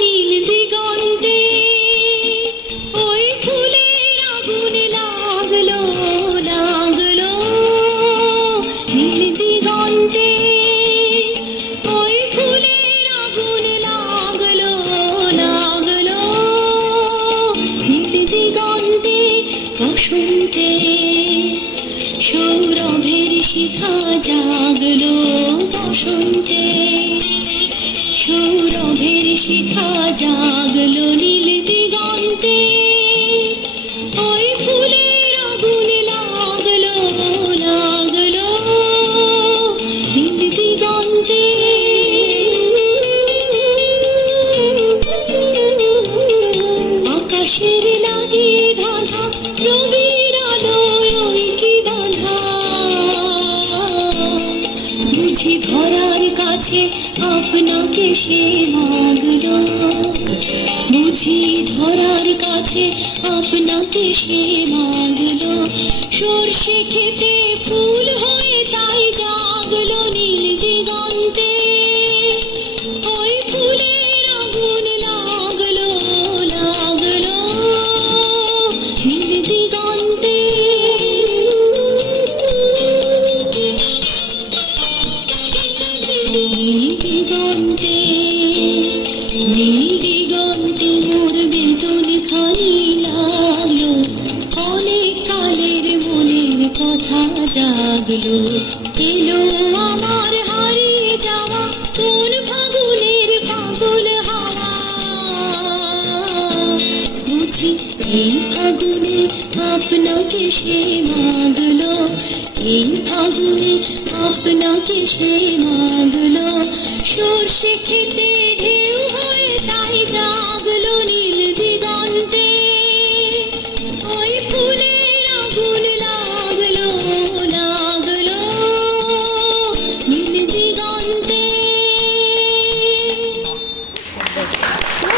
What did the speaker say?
নীল দিগন্তে ওই ফুলের আগুন লাগলো লাগলো, নীল দিগন্তে ওই ফুলের আগুন লাগলো লাগলো, নীল দিগন্তে বসন্তে সৌরভের শিখা জাগলো, বসন্তে সৌরভের শিখা জাগলো, নীল দিগন্তে ওই ফুলের আগুন লাগলো লাগলো, নীল দিগন্তে। আকাশের লাগে ধাঁধা রবির আলোয় ওই কি বাঁধা, বুঝি ধরার কাছে আপনাকে সে মাগলো, বুঝি ধরার কাছে আপনাকে সে মাগলো, সর্ষে খেতে ফুল হয়ে তাই জাগলো, নীল দিগন্তে ওই ফুলের আগুন লাগলো লাগলো, নীল দিগন্তে। নীল দিগন্তে নীল দিগন্তে মোর বেদন খানি লাগলো, অনেক কালের মনের কথা জাগলো, এলো আমার হারিয়ে যাওয়া কোন ফাগুনের পাগল হাওয়া, বুঝি এই ফাগুনে আপনাকে সে মাগলো, এই ফাগুনে আপনাকে সে মাগলো, সর্ষে খেতে